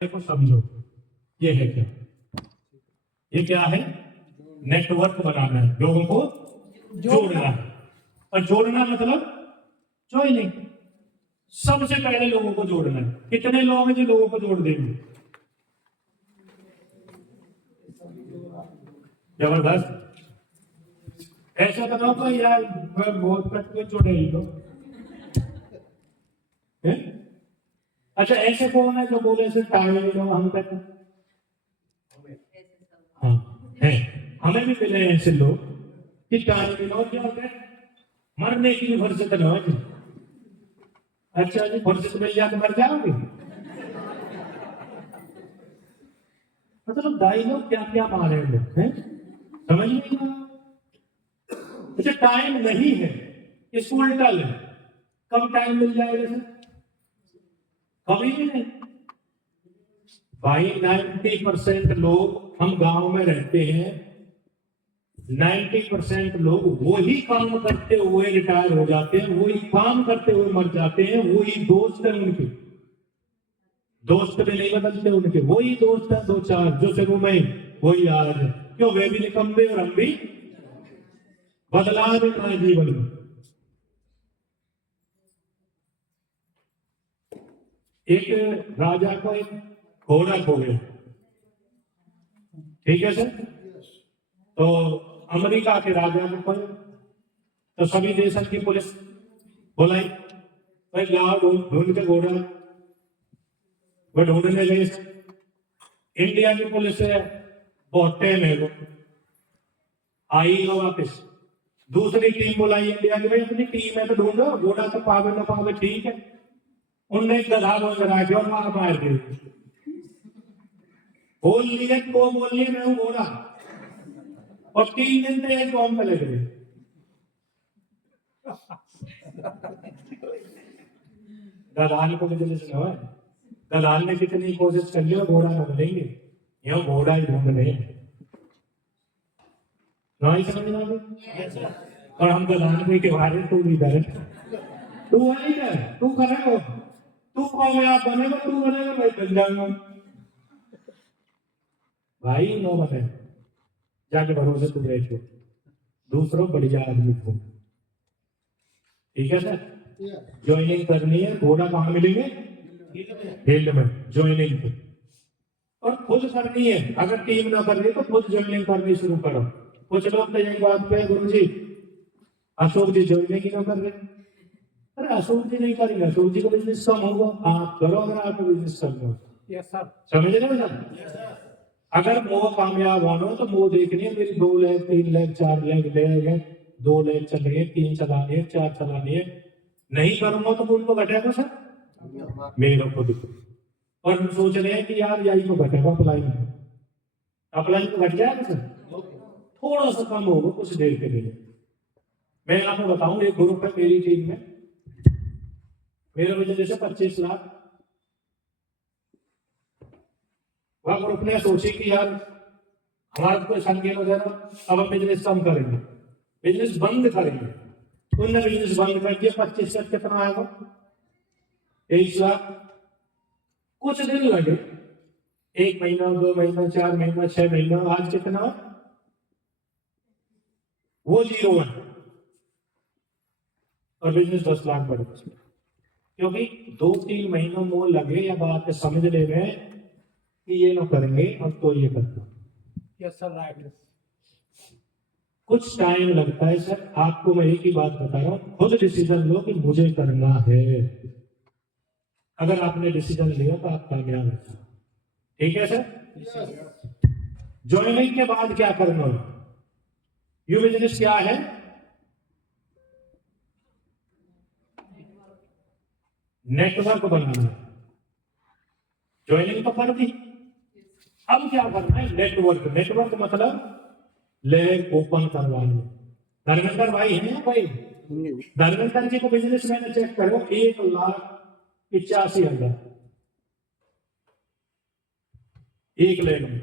को समझो, ये है क्या? ये क्या है? नेटवर्क बनाना है, लोगों को जोड़ना है। और जोड़ना मतलब ज्वाइनिंग। सबसे पहले लोगों को जोड़ना है। कितने लोग हैं जो लोगों को जोड़ देंगे? जबरदस्त। ऐसा तो ना हो यार मैं बहुत कट को जोड़े ही तो है? अच्छा, ऐसे कौन है जो बोले से टाइम लो हम तक? हाँ है, हमें भी मिले हैं ऐसे लोग कि टाइम लो क्या होता है, मरने की भी फुर्सत न हो। अच्छा जी, फुर्सत मिल जाए तो मर जाओगे? मतलब दाई लोग क्या क्या मारे लोग हैं, समझ नहीं आ रहा। अच्छा, टाइम नहीं है, इसको उल्टा ले। कब टाइम मिल जाएगा सर? कभी भी नहीं भाई। 90% लोग, हम गांव में रहते हैं, 90% लोग वही काम करते हुए रिटायर हो जाते हैं, वही काम करते हुए मर जाते हैं, वही दोस्त हैं उनके। दोस्त भी नहीं बदलते उनके, वही दोस्त है दो चार जो शुरू में वही आ रहे हैं। क्यों? वे भी निकम्मे और हम भी बदलाव में जीवन में। एक राजा को एक घोड़ा खो गया, ठीक है सर? तो अमेरिका के राजा को खोया, तो सभी देशन की पुलिस बुलाई, भाई लाओ ढूंढ के घोड़ा। वो ढूंढने गए, इंडिया की पुलिस है बहुत टेम है वो, आई लो वापिस। दूसरी टीम बुलाई इंडिया की, भाई अपनी टीम है तो ढूंढो, घोड़ा तो पावे ना पावे ठीक है। उनने गधा बोल करा के और मार मार दी, बोल लिए तो बोल लिए मैं हूं घोड़ा, और 3 दिन से एक फॉर्म पे लग गए। दलाल को बिजनेस न है, दलाल ने कितनी कोशिश कर लिया घोड़ा न बनेंगे, यह घोड़ा ही ढूंढ रहे हैं। नहीं समझ में आ गई? और हम दलाल में के बारे तू इधर, तू है इधर, तू करे हो, तू कामयाब बनेगा, तू बनेगा मैं बन जाऊंगा। भाई नो बने, जाके भरोसे तू बैठो, दूसरों बढ़िया आदमी को, ठीक है सर? ज्वाइनिंग करनी है, घोड़ा कहाँ मिलेंगे? फील्ड में ज्वाइनिंग की। और खुद करनी है, अगर टीम ना कर रही तो खुद ज्वाइनिंग करनी शुरू करो। कुछ लोग तो यही बात पे गुरु जी, अशोक जी ज्वाइनिंग ही ना कर रहे। अरे अशोक जी नहीं करेंगे, अशोक जी को बिजनेस कम होगा, आप करो अगर आपको बिजनेस करना हो। यस सर, समझ रहे हो सर? अगर वो कामयाब होना तो वो देखनी है मेरी 2 लाख 3 लाख 4 लाख ले गए, 2 लाख चल रही है, 3 चलानी है, 4 चलानी है, नहीं करूंगा तो उनको घटेगा सर, मेरे खुद को। और हम सोच रहे हैं कि यार यही तो घटेगा अप्लाई, अप्लाई तो घट जाएगा सर, थोड़ा सा कम होगा कुछ देर के लिए। मैं आपको बताऊं, एक ग्रुप है मेरी टीम में, मेरे वजह से 25 लाख, वह ग्रुप ने सोची कि यार हमारा कोई संकेत वगैरह, अब हम बिजनेस कम करेंगे, बिजनेस बंद करेंगे। उनने बिजनेस बंद कर दिया। 25 से कितना आएगा? 23 लाख। कुछ दिन लगे, 1 महीना 2 महीना 4 महीना 6 महीना, आज कितना? वो 0 है, और बिजनेस 10 लाख बढ़ गया। क्योंकि 2-3 महीनों में लगे या बात समझ ले में कि ये ना करेंगे अब तो ये करना। Yes sir, right. कुछ टाइम लगता है सर, आपको मैं एक ही बात बता रहा हूं, खुद डिसीजन लो कि मुझे करना है। अगर आपने डिसीजन लिया तो आप कामयाब हैं, ठीक है सर? ज्वाइनिंग के बाद क्या करना है? यू बिजनेस क्या है? नेटवर्क बनाना है। ज्वाइनिंग तो कर दी, अब क्या करना है? नेटवर्क। नेटवर्क मतलब लैब ओपन करवानी। धर्मेंद्र भाई है ना भाई? धर्मेंद्र जी को बिजनेस मैंने चेक करो, 1,85,000 एक लैब में।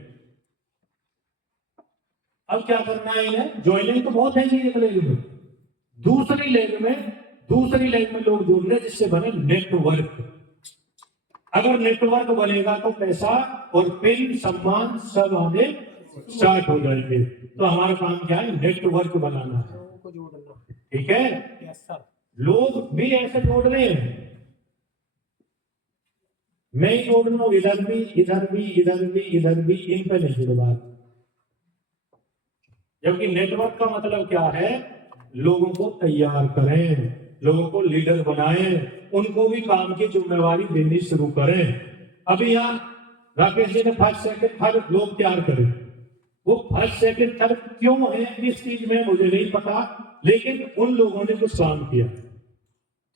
अब क्या करना है इन्हें? ज्वाइनिंग तो बहुत है एक लैब में, दूसरी लैब में लोग जोड़ने जिससे बने नेटवर्क। अगर नेटवर्क बनेगा तो पैसा और पिन सम्मान सब आने स्टार्ट हो जाएंगे। तो हमारा काम क्या है? नेटवर्क बनाना है। ठीक है, लोग भी ऐसे जोड़ रहे हैं, मैं ही जोड़ रहा हूं, इधर भी इधर भी इधर भी इधर भी, इन पे नहीं जुड़ बात। जबकि नेटवर्क का मतलब क्या है? लोगों को तैयार करें, लोगों को लीडर बनाएं, उनको भी काम की जिम्मेवारी देनी शुरू करें। अभी यहाँ राकेश जी ने फर्स्ट सेकंड थर्ड लोग तैयार करें, वो फर्स्ट सेकंड थर्ड क्यों है किस चीज में मुझे नहीं पता, लेकिन उन लोगों ने कुछ काम किया।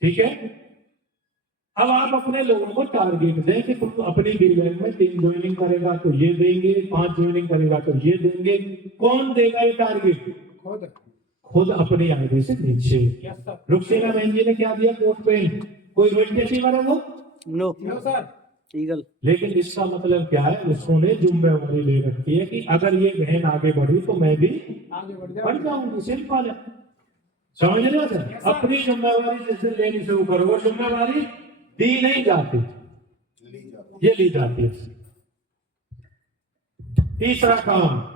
ठीक है, अब आप अपने लोगों को टारगेट दें कि तुम अपनी डिवीजन में 3 ज्वाइनिंग करेगा तो ये देंगे, 5 ज्वाइनिंग करेगा तो ये देंगे। कौन देगा ये टारगेट? खुद अपनी आईडी से नीचे। रुकसेना बहन जी ने क्या दिया? Coat pen. कोई रोड कैसी मारा वो? No sir, eagle. लेकिन इसका मतलब क्या है? उसने जिम्मेवारी ले रखी है कि अगर ये बहन आगे बढ़ी तो मैं भी आगे बढ़ जाऊंगी। सिंपल है, समझ रहे हो सर? अपनी जिम्मेवारी जैसे लेनी शुरू करो, वो जिम्मेवारी दी नहीं जाती, ये ली जाती है। तीसरा काम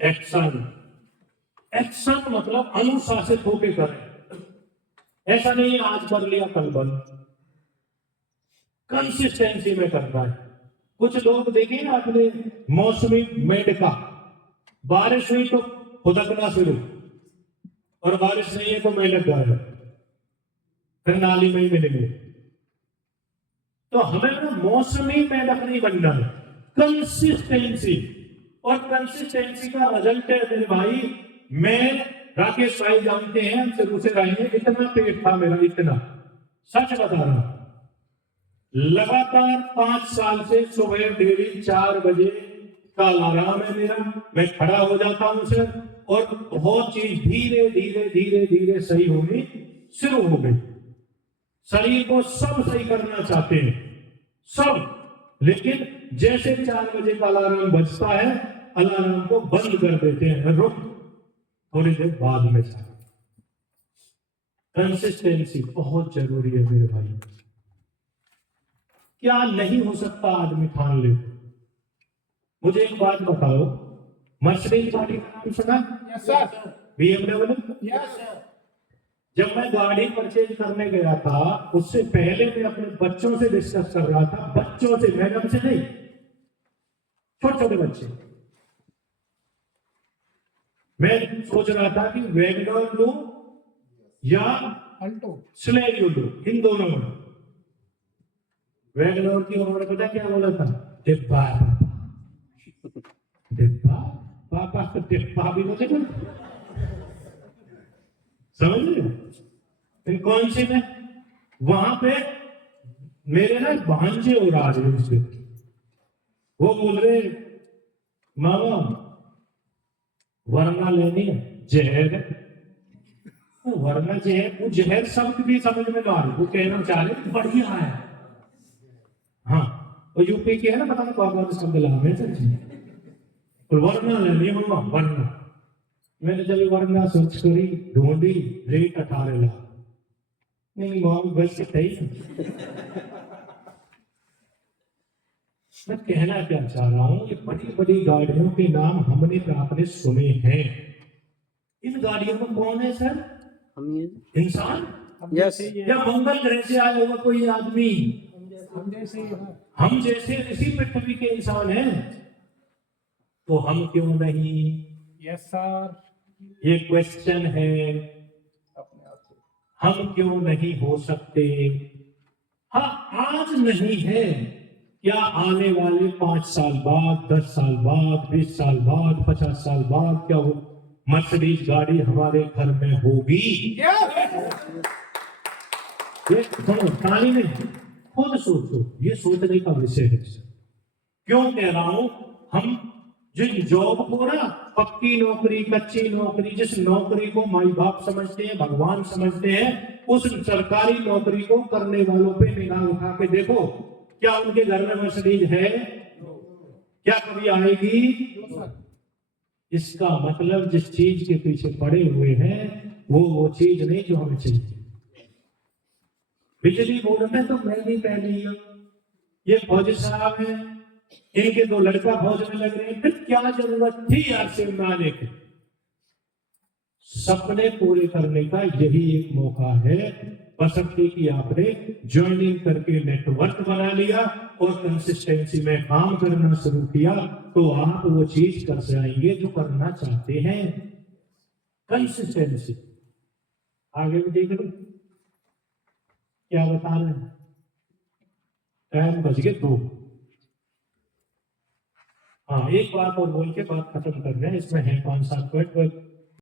एक्शन। एक्शन मतलब अनुशासित होके करें। ऐसा नहीं आज कर लिया कल बंद, कंसिस्टेंसी में करना है। कुछ लोग देखिए आपने मौसमी मेड का, बारिश हुई तो खुदकना शुरू, और बारिश नहीं है तो मेहनत गायब, फिर नाली में ही मिलेंगे। तो हमें ना मौसमी मेढक नहीं बनना है, कंसिस्टेंसी। और कंसिस्टेंसी का रिजल्ट है मेरे भाई, मैं राकेश भाई जानते हैं, हम शुरू से रहे हैं, इतना पेट था मेरा, इतना, सच बता रहा हूं। लगातार 5 साल से सुबह डेली 4 बजे का अलार्म है मेरा, मैं खड़ा हो जाता हूं सर, और बहुत चीज धीरे धीरे धीरे धीरे सही होनी शुरू हो गई। शरीर को सब सही करना चाहते हैं सब, लेकिन जैसे 4 बजे का अलार्म बजता है, अलार्म को बंद कर देते हैं, रुक थोड़ी देर बाद में जा। कंसिस्टेंसी बहुत जरूरी है मेरे भाई। क्या नहीं हो सकता आदमी ठान ले। मुझे एक बात बताओ, मर्सिडीज गाड़ी का नाम सुना? Yes sir. BMW? Yes sir. जब मैं गाड़ी परचेज करने गया था, उससे पहले मैं अपने बच्चों से डिस्कस कर रहा था, बच्चों से, मैडम से नहीं, छोटे छोटे बच्चे। मैं सोच रहा था कि वैगनर लूं या अल्टो, स्लेरियो लूं, इन दोनों में। वैगनर की उन्होंने पता क्या बोला था? डिब्बा। डिब्बा पापा तो डिब्बा भी मुझे समझ रहे? कौन सी में? वहां पे मेरे ना भांजे हो रहा है उससे, वो बोल रहे मामा वरना लेनी है जहर, वरना जहर, वो जहर शब्द भी समझ में आ रही, वो कहना चाह रहे बढ़िया है। हाँ, वो यूपी के है ना, पता नहीं कौन शब्द ला तो वरना लेनी है मामा, वरना। मैंने जब वरना सर्च करी, ढूंढी, रेट 18 लाख। नहीं माम बस सही। मैं कहना क्या चाह रहा हूं, ये बड़ी बड़ी गाड़ियों के नाम हमने आपने सुने हैं। इन गाड़ियों में कौन है सर? इंसान। यस। या मंगल ग्रह से आया हुआ कोई आदमी? हम जैसे इसी पृथ्वी के इंसान हैं, तो हम क्यों नहीं? यस सर, ये क्वेश्चन है, हम क्यों नहीं हो सकते? हाँ, आज नहीं है, क्या आने वाले 5 साल बाद, 10 साल बाद, 20 साल बाद, 50 साल बाद, क्या वो मर्सिडीज गाड़ी हमारे घर में होगी? ये ताली नहीं, खुद सोचो, ये सोचने का विषय है। क्यों कह रहा हूं? हम जिस जॉब को ना, पक्की नौकरी, कच्ची नौकरी, जिस नौकरी को माई बाप समझते हैं, भगवान समझते हैं, उस सरकारी नौकरी को करने वालों पे निगाह उठा के देखो, क्या उनके घर में मर्सिडीज है? क्या कभी आएगी? इसका मतलब जिस चीज के पीछे पड़े हुए हैं, वो चीज नहीं जो हमें चाहिए। बिजली बोर्ड में तो मैं भी पहली हूँ, ये फौजी साहब हैं, इनके दो लड़का फौज में लग रहे हैं, फिर क्या जरूरत थी आरसीएम में आने की? सपने पूरे करने का यही एक मौका है, बशर्ते कि आपने ज्वाइनिंग करके नेटवर्क बना लिया और कंसिस्टेंसी में काम करना शुरू किया, तो आप वो चीज कर जाएंगे जो करना चाहते हैं। कंसिस्टेंसी। आगे भी देख लो क्या बता रहे हैं। टाइम बज गए 2। हाँ, एक बात और बोल के बात खत्म कर रहे हैं। इसमें है 5-7 पॉइंट,